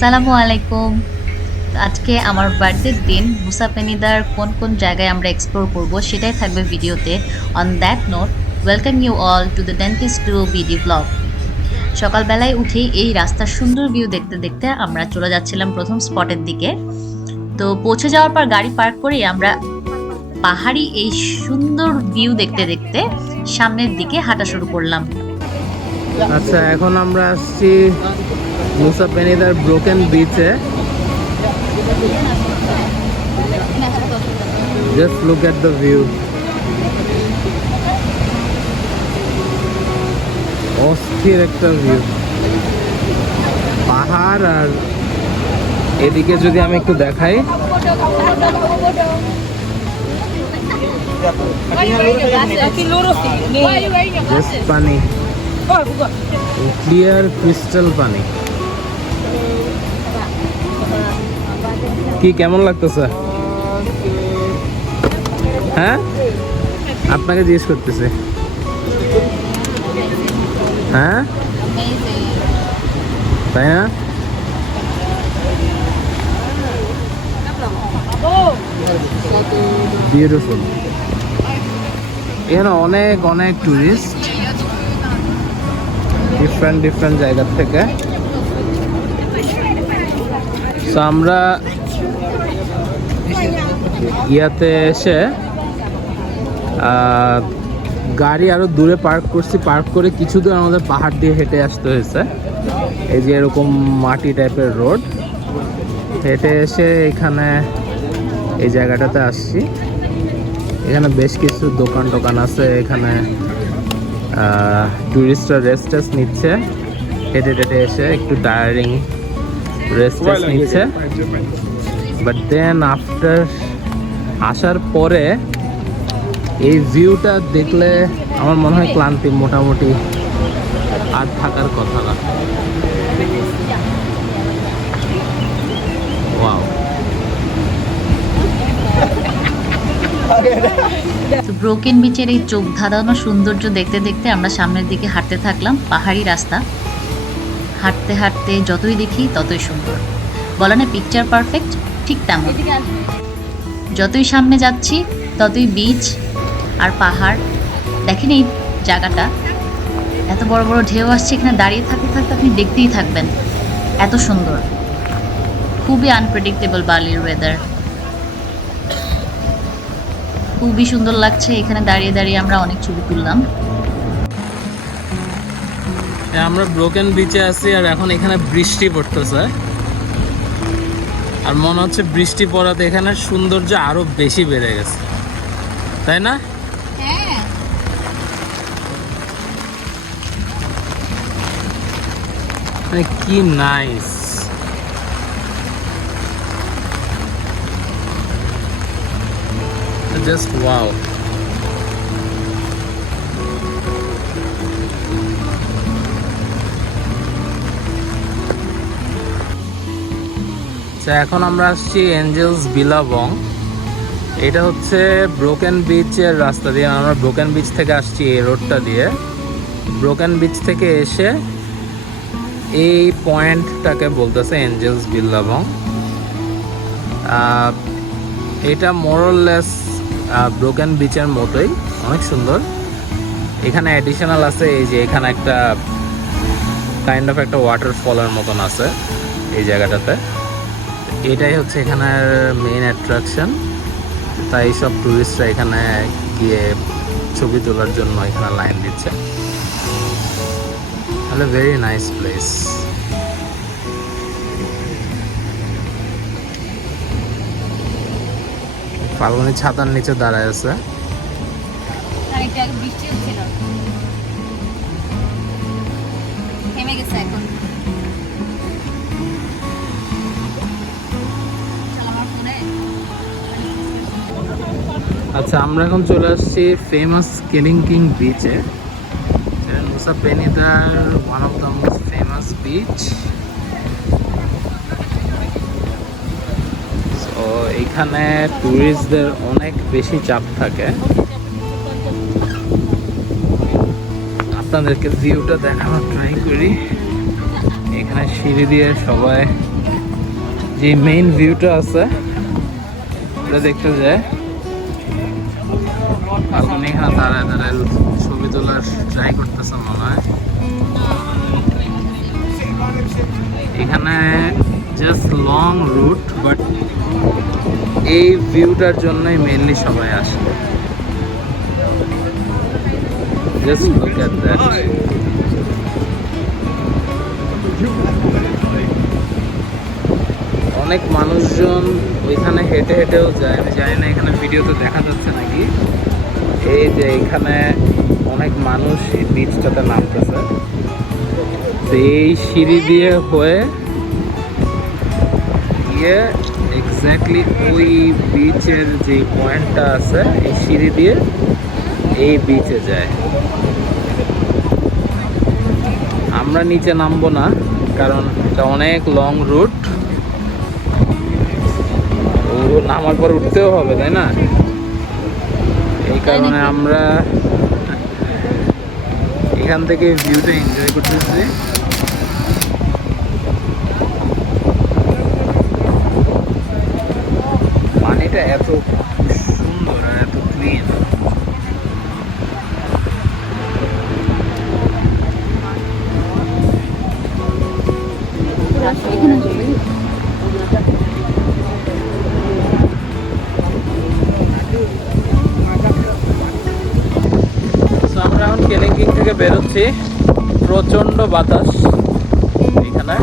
আসসালামু আলাইকুম। আজকে আমার বার্থডের দিন মুসা পেনিদার কোন কোন জায়গায় আমরা এক্সপ্লোর করব সেটাই থাকবে ভিডিওতে। On that note, welcome you all to the dentist to BD blog. সকালবেলায় উঠেই এই রাস্তার সুন্দর ভিউ দেখতে দেখতে আমরা চলে যাচ্ছিলাম প্রথম স্পটের দিকে। তো পৌঁছে যাওয়ার পর গাড়ি পার্ক করে আমরা পাহাড়ি এই সুন্দর ভিউ দেখতে দেখতে সামনের দিকে হাঁটা শুরু করলাম। আচ্ছা, এখন আমরা আসছি মুসা পেনিদার ব্রোকেন বিচে। Just look at the view. অস্থির একটা ভিউ, পাহাড়। আর এদিকে যদি আমি একটু দেখাই, জাস্ট পানি, ক্লিয়ার ক্রিস্টাল পানি। কি কেমন লাগতেছে? হ্যাঁ, আপনাকে জিজ্ঞেস করতেছে। হ্যাঁ, তাই না? বিউটিফুল। এখানে অনেক অনেক টুরিস্ট ডিফারেন্ট জায়গা থেকে। তো আমরা ইয়াতে এসে গাড়ি আরো দূরে পার্ক করছি। পার্ক করে কিছু দূর আমাদের পাহাড় দিয়ে হেঁটে আসতে হয়েছে। এই যে এরকম মাটি টাইপের রোড হেঁটে এসে এখানে এই জায়গাটাতে আসছি। এখানে বেশ কিছু দোকান টোকান আছে। এখানে টুরিস্টরা রেস্ট নিচ্ছে, হেঁটে টেটে এসে একটু টায়ারিং রেস্ট নিচ্ছে। বাট দেন আফটার আসার পরে এই ভিউটা দেখলে আমার মনে হয় ক্লান্তি মোটামুটি আর থাকার কথা না। ওয়াও। ব্রোকেন বিচের এই চোখ ধাঁধানো সৌন্দর্য দেখতে দেখতে আমরা সামনের দিকে হাঁটতে থাকলাম। পাহাড়ি রাস্তা, হাঁটতে হাঁটতে যতই দেখি ততই সুন্দর। বলে না পিকচার পারফেক্ট, ঠিক তেমন। যতই সামনে যাচ্ছি ততই বিচ আর পাহাড়। দেখেন এই জায়গাটা, এত বড় বড় ঢেউ আসছে, এখানে দাঁড়িয়ে থাকতে থাকতে আপনি দেখতেই থাকবেন, এত সুন্দর। খুবই আনপ্রেডিক্টেবল বালির ওয়েদার, খুবই সুন্দর লাগছে। এখানে দাঁড়িয়ে দাঁড়িয়ে আমরা অনেক ছবি তুললাম। আমরা ব্রোকেন বিচে আছি আর এখন এখানে বৃষ্টি পড়তেছে। আর মনে হচ্ছে বৃষ্টি পড়াতে এখানে সৌন্দর্য আরো বেশি বেড়ে গেছে, তাই না? হ্যাঁ, মানে কি নাইস। Just wow. এখন আমরা আসছি এঞ্জেলস বিলাবং। এটা হচ্ছে ব্রোকেন বিচের রাস্তা দিয়ে। আমরা ব্রোকেন বিচ থেকে আসছি এই রোডটা দিয়ে। ব্রোকেন বিচ থেকে এসে এই পয়েন্টটাকে বলতেছে এঞ্জেলস বিলাবং। এটা মোরলেস ব্রোকেন বিচের মতোই, অনেক সুন্দর। এখানে অ্যাডিশনাল আছে, এই যে এখানে একটা কাইন্ড অফ একটা ওয়াটারফলের মতন আছে এই জায়গাটাতে। এটাই হচ্ছে এখানের মেইন অ্যাট্রাকশন। তাই সব টুরিস্টরা এখানে গিয়ে ছবি তোলার জন্য এখানে লাইন দিচ্ছে। তাহলে ভেরি নাইস প্লেস। ফাল্গুনি ছাতার নিচে দাঁড়ায় আছে। আচ্ছা, আমরা এখন চলে আসছি ফেমাস কেলিংকিং বিচে। মুসা পেনিদার one of the most famous beach. তো এখানে টুরিস্টদের অনেক বেশি চাপ থাকে। আপনাদেরকে ভিউটা দেখানোর ট্রাই করি। এখানে সিঁড়ি দিয়ে সবাই যে মেইন ভিউটা আছে এটা দেখতে যায়। বালকনি এখানে দাঁড়ায় দাঁড়ায় ছবি তোলার ট্রাই করতেছে মনে হয়। এখানে জাস্ট লং রুট, বাট এই ভিউটার জন্যই মেইনলি সবাই আসে। Just look at that. অনেক মানুষজন ওইখানে হেঁটে হেঁটেও যায়, আমি জানি না এখানে ভিডিওতে দেখা যাচ্ছে নাকি। এই যে এখানে অনেক মানুষ এই বিচটাতে নামতেছে, তো এই সিঁড়ি দিয়ে হয়ে গিয়ে এক্স্যাক্টলি ওই বিচের যে পয়েন্টটা আছে এই সিঁড়ি দিয়ে এই বিচে যায়। আমরা নিচে নামবো না, কারণ এটা অনেক লং রুট, নামার পর উঠতেও হবে, তাই না? এই কারণে আমরা এখান থেকে ভিউটা এনজয় করতেছি। পানিটা এত সুন্দর আর এত ক্লিন। আমরা এখন কেলিংকিং থেকে বেরোচ্ছি, প্রচন্ড বাতাস এখানে।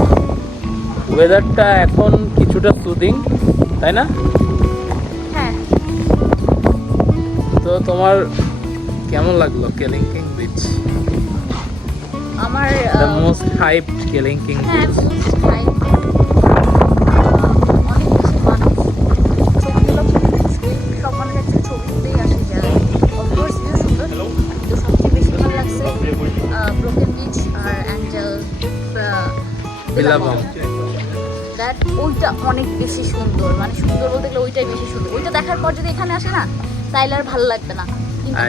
ওয়েদারটা এখন কিছুটা সুদিং, তাই না? হ্যাঁ। তো তোমার কেমন লাগলো কেলিংকিং বিচ? আমার দ্য মোস্ট হাইপ কেলিংকিং বিচ। অনেক বেশি মানুষ, ছবিগুলো সব মানুষ যাচ্ছে ছবিতেই আসে যায়। অফকোর্স ভিউ সুন্দর, কিন্তু সবচেয়ে বেশি ভালো লাগছে ব্রোকেন বিচ আর অ্যাঞ্জেল বিলাবম। দ্যাট ওইটা অনেক বেশি সুন্দর, মানে সুন্দর বলতে গেলে ওইটাই বেশি সুন্দর। ওইটা দেখার পর যদি এখানে আসে না তাইলে আর ভালো লাগবে না। কিন্তু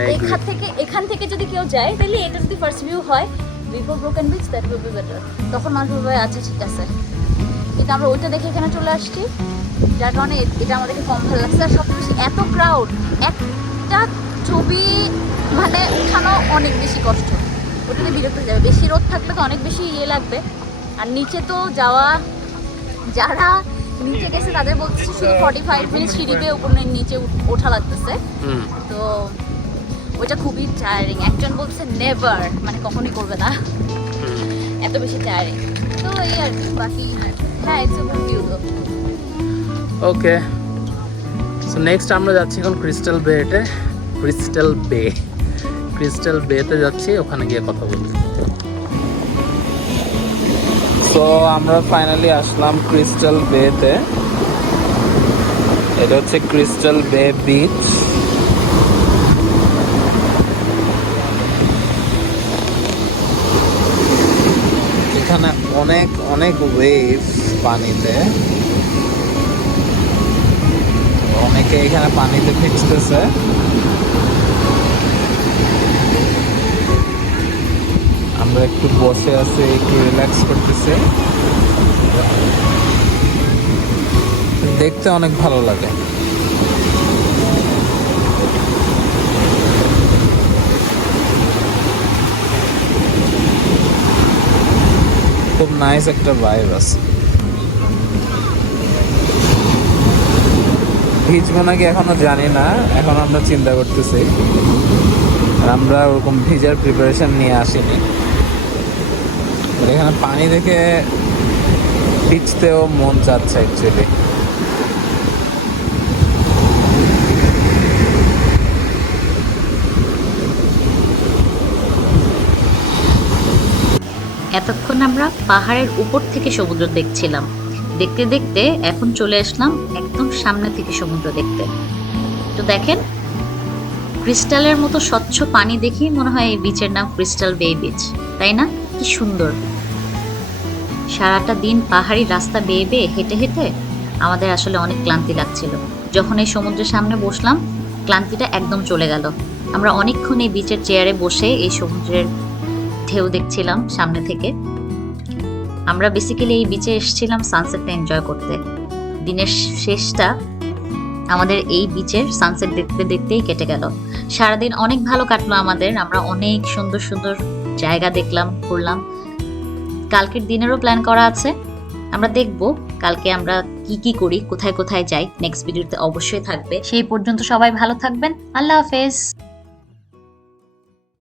এখান থেকে যদি কেউ যায় তাহলে এটা যদি ফার্স্ট ভিউ হয় before broken beach, that will be better. তখন মানুষ বলবে আচ্ছা ঠিক আছে। কিন্তু আমরা ওইটা দেখে এখানে চলে আসছি, যার কারণে এটা আমাদেরকে কম ভালো লাগছে। আর সবচেয়ে বেশি এত ক্রাউড, একটা ছবি মানে উঠানো অনেক বেশি কষ্ট, ওটাতে বিরক্ত হয়ে যাবে। বেশি রোদ থাকলে তো অনেক বেশি ইয়ে লাগবে। আর নিচে তো যাওয়া, যারা নিচে গেছে তাদের বলতেছে শুধু 45 মিনিট সিঁড়ি বেয়ে উপরে নিচে ওঠা লাগতেছে। তো ওইটা খুবই টায়ারিং। একজন বলছে নেভার, মানে কখনোই করবে না, এত বেশি টায়ারিং। তো এই আর কি, বাকি হ্যাঁ ইটস আ গুড ভিউ তো। ওকে, সো নেক্সট আমরা যাচ্ছি এখন ক্রিস্টাল বেতে। ক্রিস্টাল বেতে যাচ্ছি, ওখানে গিয়ে কথা বলছি। সো আমরা ফাইনালি আসলাম ক্রিস্টাল বেতে। এটা হচ্ছে ক্রিস্টাল বে বিচ। এখানে অনেক অনেক ওয়েভ পানিতে, অনেকে এখানে পানিতে ভিজতেছে। আমরা একটু বসে আছি, একটু রিল্যাক্স করতেছি, দেখতে অনেক ভালো লাগে। খুব নাইস একটা ভাইব আছে। ভিজবো নাকি এখনো জানি না, এখন আমরা চিন্তা করতেছি। আর আমরা ওরকম ভিজার প্রিপারেশন নিয়ে আসিনি। এখানে পানি দেখে ভিজতেও মন চাচ্ছে অ্যাকচুয়ালি। এতক্ষণ আমরা পাহাড়ের উপর থেকে সমুদ্র দেখছিলাম, দেখতে দেখতে এখন চলে আসলাম একদম সামনে থেকে সমুদ্র দেখতে। তো দেখেন, ক্রিস্টালের মতো স্বচ্ছ পানি দেখেই মনে হয় এই বিচের নাম ক্রিস্টাল বে বিচ, তাই না? কি সুন্দর। সারাটা দিন পাহাড়ি রাস্তা বেয়ে বেয়ে হেঁটে হেঁটে আমাদের আসলে অনেক ক্লান্তি লাগছিল। যখন এই সমুদ্রের সামনে বসলাম, ক্লান্তিটা একদম চলে গেল। আমরা অনেকক্ষণ এই বিচের চেয়ারে বসে এই সমুদ্রের ঢেউ দেখছিলাম সামনে থেকে। আমরা বেসিক্যালি এই বিচে এসেছিলাম সানসেটটা এনজয় করতে। দিনের শেষটা আমাদের এই বিচের সানসেট দেখতে দেখতেই কেটে গেল। সারাদিন অনেক ভালো কাটলো আমাদের, আমরা অনেক সুন্দর সুন্দর জায়গা দেখলাম, ঘুরলাম। কালকের দিনেরও প্ল্যান করা আছে, আমরা দেখব কালকে আমরা কি কি করি, কোথায় কোথায় যাই, নেক্সট ভিডিওতে অবশ্যই থাকবে। সেই পর্যন্ত সবাই ভালো থাকবেন, আল্লাহ হাফেজ।